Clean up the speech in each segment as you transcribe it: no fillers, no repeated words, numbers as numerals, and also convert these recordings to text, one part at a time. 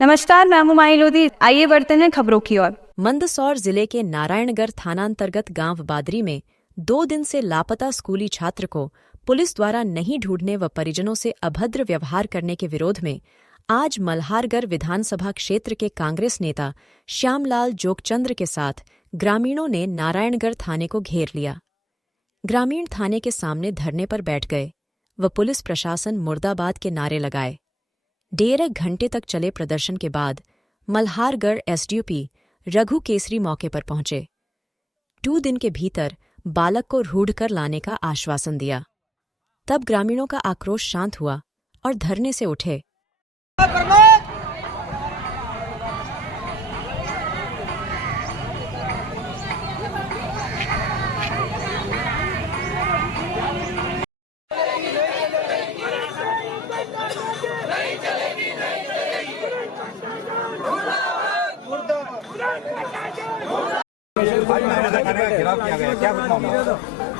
नमस्कार, मैं हुमायूं लोधी। आइए बढ़ते हैं खबरों की ओर। मंदसौर जिले के नारायणगढ़ थानांतर्गत गांव बादरी में 2 दिन से लापता स्कूली छात्र को पुलिस द्वारा नहीं ढूंढने व परिजनों से अभद्र व्यवहार करने के विरोध में आज मल्हारगढ़ विधानसभा क्षेत्र के कांग्रेस नेता श्यामलाल जोगचंद्र के साथ ग्रामीणों ने नारायणगढ़ थाने को घेर लिया। ग्रामीण थाने के सामने धरने पर बैठ गए व पुलिस प्रशासन मुर्दाबाद के नारे लगाए। 1.5 घंटे तक चले प्रदर्शन के बाद मल्हारगढ़ एसडीओपी रघु केसरी मौके पर पहुंचे। 2 दिन के भीतर बालक को ढूंढ कर लाने का आश्वासन दिया। तब ग्रामीणों का आक्रोश शांत हुआ और धरने से उठे।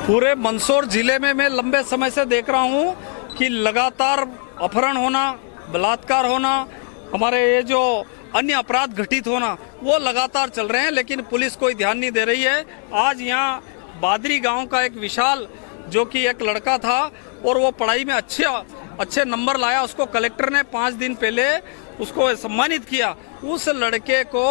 पूरे मंदसौर जिले में मैं लंबे समय से देख रहा हूं कि लगातार अपहरण होना, बलात्कार होना, हमारे ये जो अन्य अपराध घटित होना वो लगातार चल रहे हैं, लेकिन पुलिस कोई ध्यान नहीं दे रही है। आज यहाँ बादरी गांव का एक विशाल जो कि एक लड़का था और वो पढ़ाई में अच्छे नंबर लाया, उसको कलेक्टर ने 5 दिन पहले उसको सम्मानित किया। उस लड़के को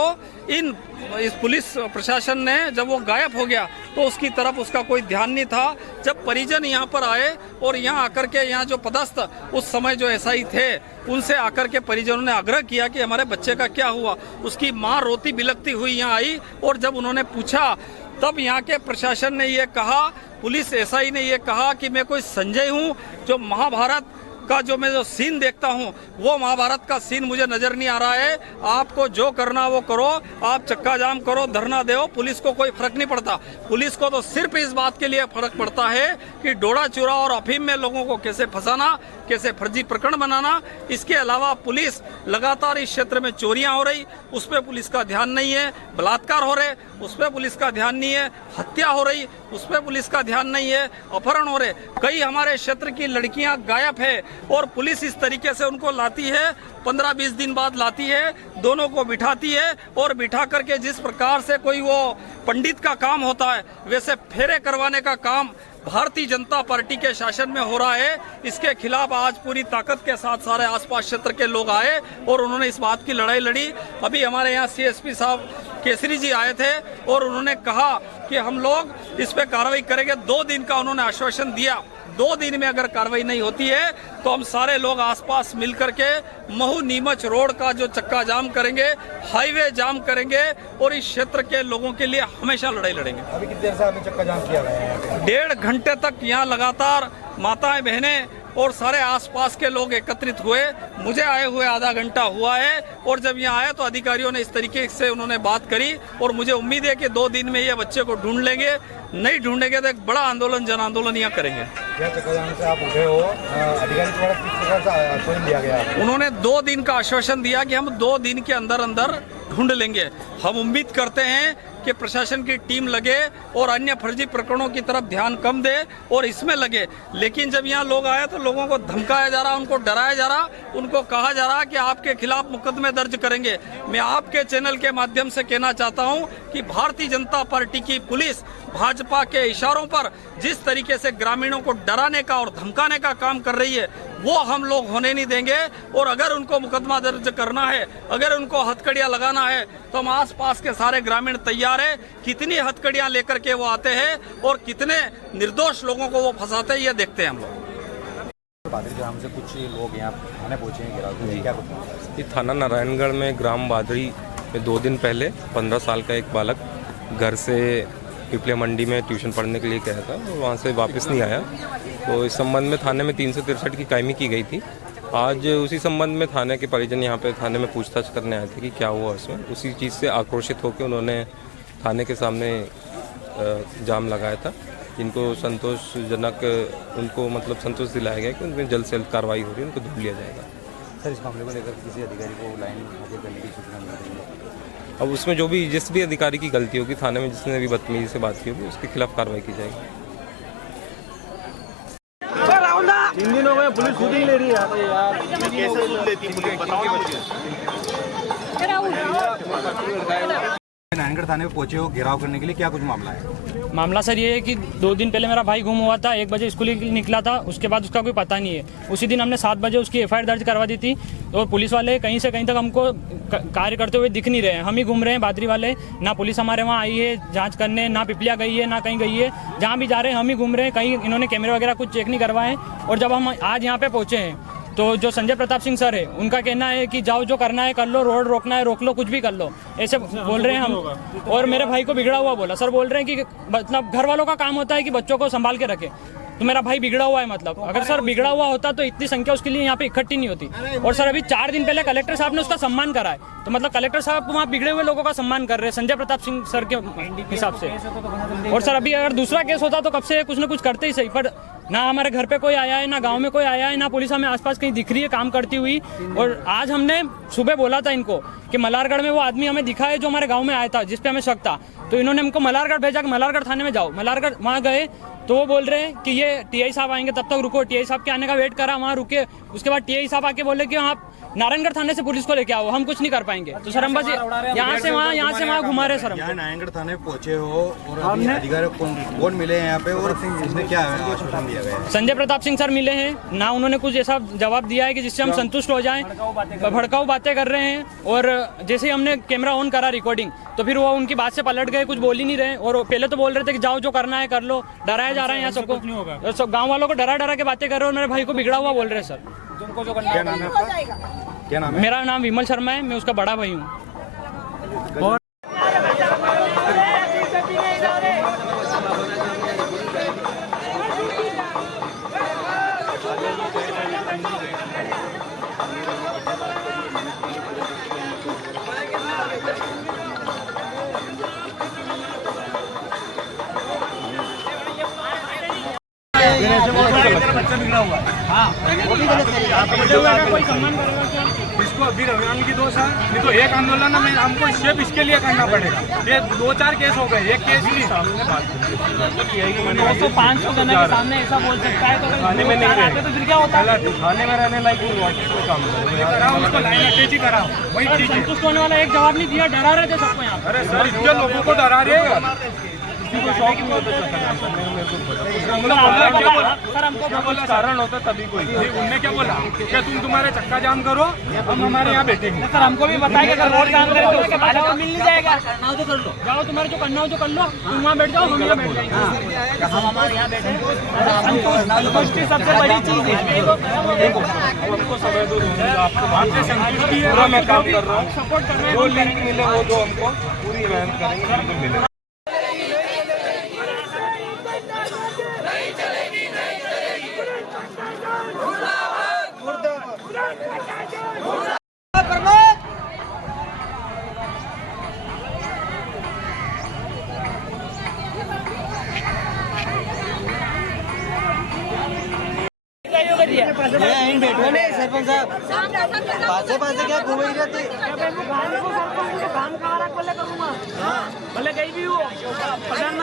इस पुलिस प्रशासन ने जब वो गायब हो गया तो उसकी तरफ उसका कोई ध्यान नहीं था। जब परिजन यहाँ पर आए और यहाँ आकर के यहाँ जो पदस्थ उस समय जो एसआई थे उनसे आकर के परिजनों ने आग्रह किया कि हमारे बच्चे का क्या हुआ। उसकी माँ रोती बिलखती हुई यहाँ आई और जब उन्होंने पूछा तब यहाँ के प्रशासन ने ये कहा, पुलिस एसआई ने ये कहा कि मैं कोई संजय हूँ, जो महाभारत का जो मैं जो सीन देखता हूं वो महाभारत का सीन मुझे नजर नहीं आ रहा है। आपको जो करना वो करो, आप चक्का जाम करो, धरना दो, पुलिस को कोई फर्क नहीं पड़ता। पुलिस को तो सिर्फ इस बात के लिए फर्क पड़ता है कि डोडा चूरा और अफीम में लोगों को कैसे फंसाना, कैसे फर्जी प्रकरण बनाना। इसके अलावा पुलिस लगातार इस क्षेत्र में चोरियां हो रही, उस पर पुलिस का ध्यान नहीं है। बलात्कार हो रहे, उस पर पुलिस का ध्यान नहीं है। हत्या हो रही, उस पर पुलिस का ध्यान नहीं है। अपहरण हो रहे, कई हमारे क्षेत्र की लड़कियां गायब है और पुलिस इस तरीके से उनको लाती है, 15-20 दिन बाद लाती है, दोनों को बिठाती है और बिठा करके जिस प्रकार से कोई वो पंडित का काम होता है वैसे फेरे करवाने का काम भारतीय जनता पार्टी के शासन में हो रहा है। इसके खिलाफ आज पूरी ताकत के साथ सारे आसपास क्षेत्र के लोग आए और उन्होंने इस बात की लड़ाई लड़ी। अभी हमारे यहाँ सीएसपी साहब केसरी जी आए थे और उन्होंने कहा कि हम लोग इस पे कार्रवाई करेंगे। 2 दिन का उन्होंने आश्वासन दिया। 2 दिन में अगर कार्रवाई नहीं होती है तो हम सारे लोग आसपास मिलकर के महू नीमच रोड का जो चक्का जाम करेंगे, हाईवे जाम करेंगे और इस क्षेत्र के लोगों के लिए हमेशा लड़ाई लड़ेंगे। अभी कितनी देर से आपने चक्का जाम किया है? 1.5 घंटे तक यहाँ लगातार माताएं बहनें और सारे आसपास के लोग एकत्रित हुए। मुझे आए हुए आधा घंटा हुआ है और जब यहाँ आए तो अधिकारियों ने इस तरीके से उन्होंने बात करी और मुझे उम्मीद है कि 2 दिन में ये बच्चे को ढूंढ लेंगे। नहीं ढूंढेंगे तो एक बड़ा आंदोलन, जन आंदोलन यहाँ करेंगे। चक्का जाम से आप उठे हो, अधिकारी द्वारा किस प्रकार से आश्वासन दिया गया? उन्होंने 2 दिन का आश्वासन दिया कि हम 2 दिन के अंदर अंदर ढूंढ लेंगे। हम उम्मीद करते हैं कि प्रशासन की टीम लगे और अन्य फर्जी प्रकरणों की तरफ ध्यान कम दे और इसमें लगे। लेकिन जब यहाँ लोग आए तो लोगों को धमकाया जा रहा, उनको डराया जा रहा, उनको कहा जा रहा कि आपके खिलाफ मुकदमे दर्ज करेंगे। मैं आपके चैनल के माध्यम से कहना चाहता हूँ कि भारतीय जनता पार्टी की पुलिस भाजपा के इशारों पर जिस तरीके से ग्रामीणों को डराने का और धमकाने का काम कर रही है वो हम लोग होने नहीं देंगे। और अगर उनको मुकदमा दर्ज करना है, अगर उनको हथकड़ियां लगाना है तो हम आसपास के सारे ग्रामीण तैयार है। कितनी हथकड़ियां लेकर के वो आते हैं और कितने निर्दोष लोगों को वो फंसाते हैं, ये देखते हैं हम लोग। बादरी ग्राम से कुछ लोग यहाँ थाने पहुँचे हैं, गिरा क्या कुछ? ये थाना नारायणगढ़ में ग्राम बादरी में 2 दिन पहले 15 साल का एक बालक घर से पिपले मंडी में ट्यूशन पढ़ने के लिए गया था और वहाँ से वापस नहीं आया। तो इस संबंध में थाने में 363 की कायमी की गई थी। आज उसी संबंध में थाने के परिजन यहाँ पे थाने में पूछताछ करने आए थे कि क्या हुआ उसमें। उसी चीज़ से आक्रोशित होकर उन्होंने थाने के सामने जाम लगाया था, जिनको संतोषजनक उनको मतलब संतोष दिलाया गया कि उनमें जल्द से जल्द कार्रवाई हो रही है, उनको ढूंढ लिया जाएगा। सर, इस मामले को लेकर किसी अधिकारी को लाइन हाजिर करने की सूचना मिल रही है? अब उसमें जो भी जिस भी अधिकारी की गलती होगी, थाने में जिसने भी बदतमीजी से बात की होगी, उसके खिलाफ कार्रवाई की जाएगी। 3 दिन हो गए पुलिस शूटिंग ले रही है। कैसे शूट लेती है पुलिस, बताओ ना मुझे। नारायणगढ़ थाने में पहुंचे हो घेराव करने के लिए, क्या कुछ मामला है? मामला सर ये है कि 2 दिन पहले मेरा भाई गुम हुआ था, 1 बजे स्कूल निकला था, उसके बाद उसका कोई पता नहीं है। उसी दिन हमने 7 बजे उसकी FIR दर्ज करवा दी थी और पुलिस वाले कहीं से कहीं तक हमको कार्य करते हुए दिख नहीं रहे हैं। हम ही घूम रहे हैं बादरी वाले, ना पुलिस हमारे वहाँ आई है जांच करने, ना पिपलिया गई है, ना कहीं गई है। जहाँ भी जा रहे हैं हम ही घूम रहे हैं, कहीं इन्होंने कैमरे वगैरह कुछ चेक नहीं करवाए। और जब हम आज यहाँ पे पहुँचे हैं तो जो संजय प्रताप सिंह सर है उनका कहना है कि जाओ जो करना है कर लो, रोड रोकना है रोक लो, कुछ भी कर लो, ऐसे बोल रहे हैं हम। और मेरे भाई को बिगड़ा हुआ बोला। सर बोल रहे हैं कि मतलब घर वालों का काम होता है कि बच्चों को संभाल के रखे, तो मेरा भाई बिगड़ा हुआ है। मतलब अगर सर बिगड़ा हुआ होता तो इतनी संख्या उसके लिए यहाँ पे इकट्ठी नहीं होती। और सर अभी 4 दिन पहले कलेक्टर साहब ने उसका सम्मान करा है, तो मतलब कलेक्टर साहब वहाँ बिगड़े हुए लोगों का सम्मान कर रहे हैं संजय प्रताप सिंह सर के हिसाब से। और सर अभी अगर दूसरा केस होता तो कब से कुछ ना कुछ करते ही सही, पर ना हमारे घर पे कोई आया है, ना गांव में कोई आया है, ना पुलिस हमें आसपास कहीं दिख रही है काम करती हुई। और आज हमने सुबह बोला था इनको कि मल्हारगढ़ में वो आदमी हमें दिखा है जो हमारे गांव में आया था, जिसपे हमें शक था, तो इन्होंने हमको मल्हारगढ़ भेजा कि मल्हारगढ़ थाने में जाओ। मल्हारगढ़ वहाँ गए तो वो बोल रहे हैं कि ये TI साहब आएंगे तब तक रुको। TI साहब के आने का वेट करा, वहाँ रुके। उसके बाद TI साहब आके बोले कि आप नारायणगढ़ थाने से पुलिस को लेके आओ, हम कुछ नहीं कर पाएंगे। तो सर हम बस यहाँ से वहाँ घुमा रहे सर। यहाँ नारायणगढ़ थाने में पहुंचे हो और अभी अधिकारी कौन मिले हैं यहाँ पे और इसने क्या आश्वासन दिया गया है? संजय प्रताप सिंह सर मिले हैं ना, उन्होंने कुछ ऐसा जवाब दिया है कि जिससे हम संतुष्ट हो जाएं। भड़काऊ बातें कर रहे हैं और जैसे ही हमने कैमरा ऑन करा रिकॉर्डिंग तो फिर वो उनकी बात से पलट गए, कुछ बोल ही नहीं रहे। और पहले तो बोल रहे थे कि जाओ जो करना है कर लो, डराया जा रहा है यहाँ सबको, सब गाँव वालों को डरा के बातें कर रहे हैं और मेरे भाई को बिगड़ा हुआ बोल रहे हैं सर। क्या नाम है आपका? क्या नाम है? मेरा नाम विमल शर्मा है, मैं उसका बड़ा भाई हूँ। बच्चा बिगड़ा हुआ कोई सम्मान करेगा क्या? इसको अभी रविवार की दोष है, नहीं तो एक आंदोलन में हमको सिर्फ इसके लिए करना पड़ेगा। ये 2-4 केस हो गए, एक केस ही 200-500 जन के सामने ऐसा बोल सकता है, तो थाने में नहीं आते तो फिर क्या होता है? थाने में रहने लायक काम कराओ, उसको लाइन अटैच ही कराओ, वही ठीक है। संतुष्ट होने वाला एक जवाब नहीं दिया, डरा रहे थे सबको यहाँ। अरे सर इतने लोगों को डरा रहे हैं, किसी को शौक नहीं होता सर हमको बोला कारण होता तभी कोई। उनने क्या बोला क्या तुम तुम्हारे चक्का जाम करो, हम हमारे यहाँ बैठेंगे। सर हमको भी बताया कि अगर रोड जाम करे तो उसके बाद आपको मिल नहीं जाएगा। तो कर लो, जाओ तुम्हारे जो करना हो जो कर लो, तुम वहाँ बैठ जाओ, हम यहाँ बैठ जाएंगे, हम हमारे यहाँ बैठेंगे। संतुष्टि सबसे बड़ी चीज है। हमको समय दो, आपसे संतुष्टि है, मैं काम कर रहा हूँ, सपोर्ट कर रहे जो लिंक मिले वो जो हमको पूरी मेहनत करेंगे बिल्कुल मिले। सरपंच साहब पासे क्या घूम ही रहते भले कहीं भी हो प्रधानमंत्री